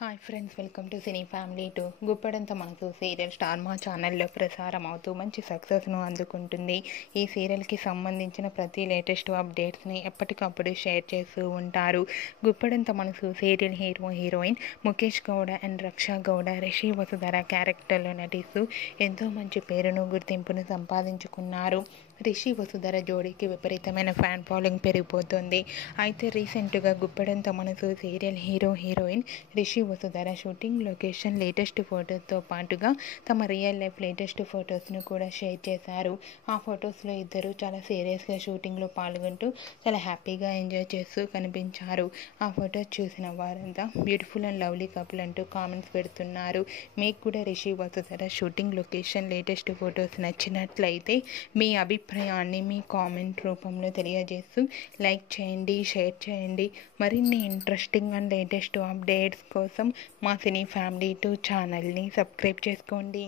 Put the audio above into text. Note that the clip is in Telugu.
Hi friends, welcome to cine family 2. Guppedantha Manasu serial star మా ఛానల్లో ప్రసారం అవుతూ మంచి సక్సెస్ను అందుకుంటుంది. ఈ సీరియల్కి సంబంధించిన ప్రతి లేటెస్ట్ అప్డేట్స్ని ఎప్పటికప్పుడు షేర్ చేస్తూ ఉంటారు. Guppedantha Manasu serial heroine Mukesh Gowda and Raksha Gowda Rishi Vasudhara క్యారెక్టర్లో నటిస్తూ ఎంతో మంచి పేరును గుర్తింపును సంపాదించుకున్నారు. రిషి వసుధర జోడీకి విపరీతమైన ఫ్యాన్ ఫాలోయింగ్ పెరిగిపోతుంది. అయితే రీసెంట్గా Guppedantha Manasu serial heroine Rishi Vasudhara shooting location latest ఫొటోస్తో పాటుగా తమ రియల్ లైఫ్ లేటెస్ట్ ఫొటోస్ను కూడా షేర్ చేశారు. ఆ ఫొటోస్లో ఇద్దరు చాలా సీరియస్గా షూటింగ్లో పాల్గొంటూ చాలా హ్యాపీగా ఎంజాయ్ చేస్తూ కనిపించారు. ఆ ఫొటోస్ చూసిన వారంతా బ్యూటిఫుల్ అండ్ లవ్లీ కపుల్ అంటూ కామెంట్స్ పెడుతున్నారు. మీకు కూడా Rishi Vasudhara shooting location latest photos నచ్చినట్లయితే మీ అభిప్రాయాన్ని మీ కామెంట్ రూపంలో తెలియజేస్తూ లైక్ చేయండి, షేర్ చేయండి. మరిన్ని ఇంట్రెస్టింగ్ అండ్ లేటెస్ట్ అప్డేట్స్ కోసం మా సినీ ఫ్యామిలీ 2 ఛానల్ని సబ్స్క్రైబ్ చేసుకోండి.